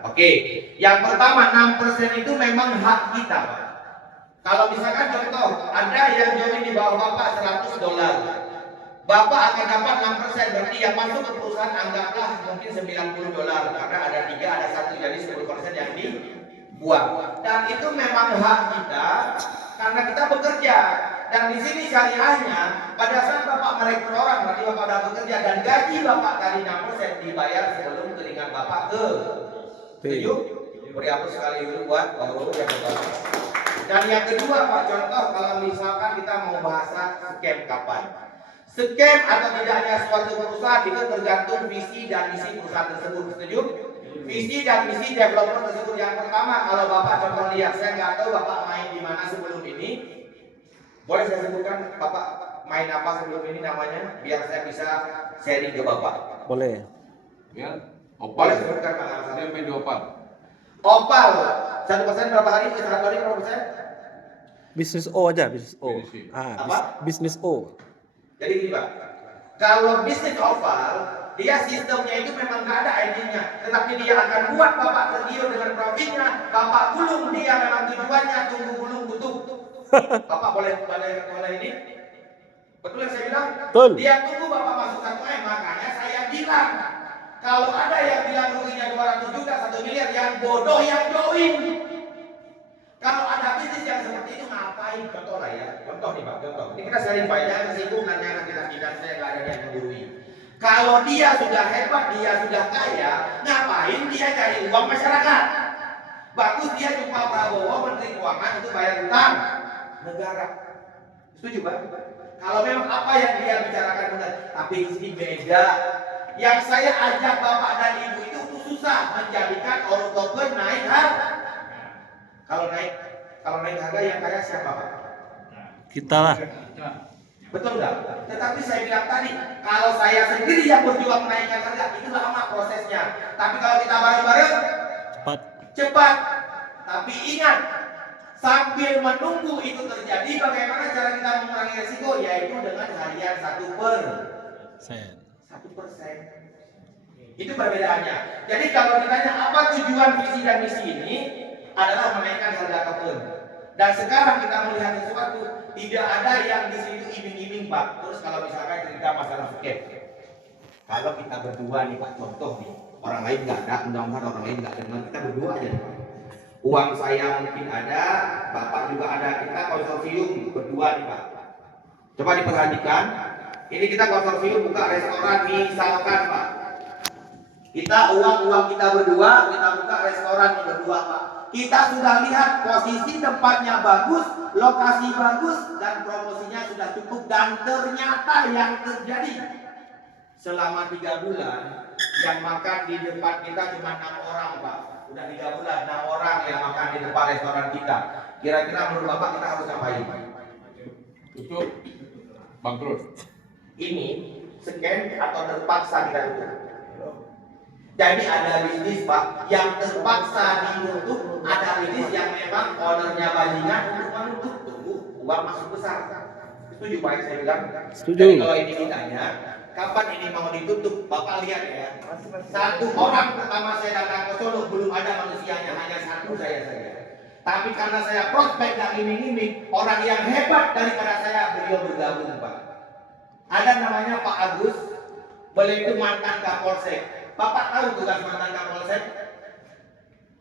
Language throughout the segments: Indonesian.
Oke, yang pertama 6% itu memang hak kita, Pak. Kalau misalkan contoh, ada yang join di bawah Bapak $100, Bapak akan dapat 6%, berarti yang masuk ke perusahaan anggaplah mungkin $90, karena ada 3, ada 1, jadi 10% yang dibuang. Dan itu memang hak kita, karena kita bekerja. Dan di sini syariahnya, pada saat Bapak merekrut orang, berarti Bapak sudah bekerja, dan gaji Bapak kali 6% dibayar sebelum keringat Bapak ke. Setuju? Beri hapus sekali dulu buat yang pertama. Dan yang kedua, Pak, contoh kalau misalkan kita mau bahasa scam kapan? Scam atau tidaknya suatu perusahaan itu tergantung visi dan misi perusahaan tersebut. Setuju? Visi dan misi developer tersebut. Yang pertama, kalau Bapak contoh lihat, saya nggak tahu Bapak main di mana sebelum ini. Boleh saya sebutkan Bapak main apa sebelum ini namanya, biar saya bisa sharing ke Bapak. Boleh. Ya, Opal. Boleh sebutkan Pak. Saya main di Opal. Opal 1% berapa hari? 1 hari berapa persen? Bisnis O aja, bisnis O. Apa? Bisnis O. Jadi gini Pak, kalau bisnis Opal, dia sistemnya itu memang nggak ada endingnya, tetapi dia akan buat Bapak tergiur dengan profitnya. Bapak gulung, dia memang tujuannya tunggu gulung butuh. Bapak boleh ini? Betul yang saya bilang? Betul. Dia tunggu Bapak masuk 1M, makanya saya bilang kalau ada yang bilang ruginya 200 juta, 1 miliar, yang bodoh yang join. Kalau ada bisnis yang seperti itu ngapain? Contoh lah ya, contoh nih Pak, contoh. Ini kita sering Pak, jangan tersinggung dan jangan kita saya nggak ada yang menggurui. Kalau dia sudah hebat, dia sudah kaya, ngapain dia cari uang masyarakat? Bagus dia jumpa Prabowo, Menteri Keuangan untuk bayar utang negara. Setuju Pak? Kalau memang apa yang dia bicarakan benar, tapi di sini beda. Yang saya ajak Bapak dan Ibu itu susah menjadikan oro token naik harga. Kalau naik harga yang kaya siapa Pak? Kita lah. Betul nggak? Tetapi saya bilang tadi, kalau saya sendiri yang berjuang menaikkan harga, itu lama prosesnya. Tapi kalau kita bareng-bareng, cepat. Tapi ingat, sambil menunggu itu terjadi, bagaimana cara kita mengurangi resiko? Yaitu dengan harian 1%. Itu perbedaannya. Jadi kalau ditanya apa tujuan visi dan misi ini, adalah menaikkan harga token. Dan sekarang kita melihat sesuatu, tidak ada yang di situ iming-iming Pak. Terus kalau misalkan cerita masalah scam, kalau kita berdua nih Pak, contoh nih, orang lain nggak ada, mudah-mudahan orang lain nggak dengar, kita berdua aja nih Pak. Uang saya mungkin ada, Bapak juga ada, kita konsorsium berdua nih Pak. Coba diperhatikan, ini kita konsorsium buka restoran misalkan Pak. Kita uang kita berdua, kita buka restoran berdua Pak. Kita sudah lihat posisi tempatnya bagus, lokasi bagus, dan promosinya sudah cukup. Dan ternyata yang terjadi selama 3 bulan, yang makan di depan kita cuma 6 orang Pak. Udah 3 bulan 6 orang yang makan di depan restoran kita. Kira-kira menurut Bapak kita harus ngapain? Tutup. Bangkrut. Ini scam atau terpaksa kita tutup. Jadi ada bisnis Pak yang terpaksa ditutup, ada bisnis yang memang ownernya bajingan untuk menutup, tunggu uang masuk besar. Setuju Pak yang saya bilang? Setuju. Jadi kalau ini ditanya, kapan ini mau ditutup? Bapak lihat ya, 1 orang pertama saya datang ke Solo belum ada manusianya, hanya 1 saya saja. Tapi karena saya prospek dan iming-iming, orang yang hebat daripada saya, beliau bergabung Pak. Ada namanya Pak Agus, beliau itu mantan Kapolsek. Bapak tahu tugas mantan Kapolsek?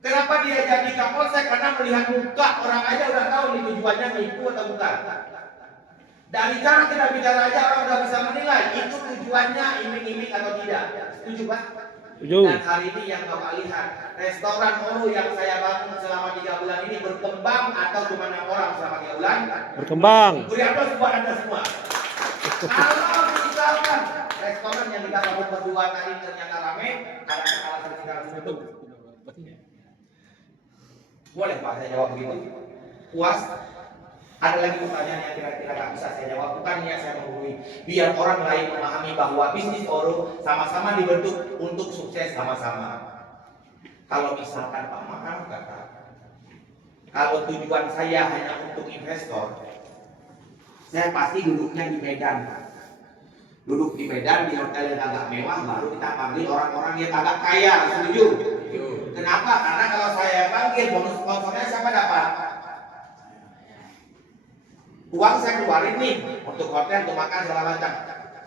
Kenapa dia jadi Kapolsek? Karena melihat muka orang aja udah tahu nih tujuannya nipu atau bukan. Dari cara kita bicara aja orang udah bisa menilai itu tujuannya iming-iming atau tidak. Setuju Pak? Setuju. Dan hari ini yang Bapak lihat, restoran Oro yang saya bangun selama 3 bulan ini berkembang atau cuma 6 orang selama 3 bulan? Berkembang. Beri aplaus buat Anda semua. Kalau misalkan restoran yang kita bangun berdua tadi ternyata rame, ada alasan kita harus tutup. Boleh Pak saya jawab begitu? Puas? Ada lagi pertanyaan yang kira-kira nggak bisa saya jawab, bukan niat saya menggurui. Biar orang lain memahami bahwa bisnis Oro sama-sama dibentuk untuk sukses sama-sama. Kalau misalkan Pak maaf kata, kalau tujuan saya hanya untuk investor, saya pasti duduknya di Medan Pak. Duduk di Medan di hotel yang agak mewah, baru kita panggil orang-orang yang agak kaya. Setuju? Kenapa Kenapa? Karena kalau saya panggil bonus sponsornya siapa dapat? Uang saya keluarin nih untuk hotel, untuk makan segala macam.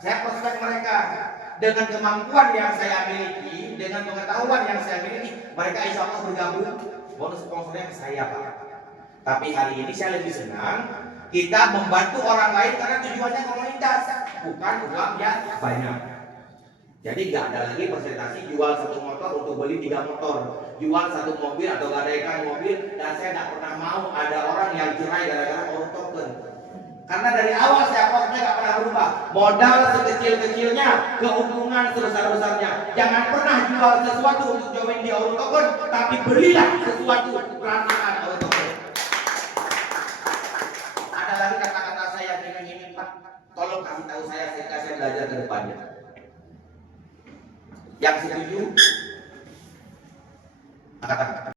Saya prospek mereka dengan kemampuan yang saya miliki, dengan pengetahuan yang saya miliki, mereka insya Allah bergabung. Bonus sponsornya ke saya, Pak. Tapi hari ini saya lebih senang kita membantu orang lain karena tujuannya komunitas, bukan uang yang banyak. Jadi nggak ada lagi presentasi jual satu motor untuk beli 3 motor, jual satu mobil atau gadaikan mobil, dan saya nggak pernah mau ada orang yang cerai gara-gara orang token. Karena dari awal saya posnya nggak pernah berubah. Modal sekecil-kecilnya, keuntungan sebesar-besarnya. Jangan pernah jual sesuatu untuk join di Auto Token, tapi belilah sesuatu perasaan Auto Token. Ada lagi kata-kata saya ini Pak, tolong kasih tahu saya sehingga saya belajar ke depannya. Yang setuju, katakan.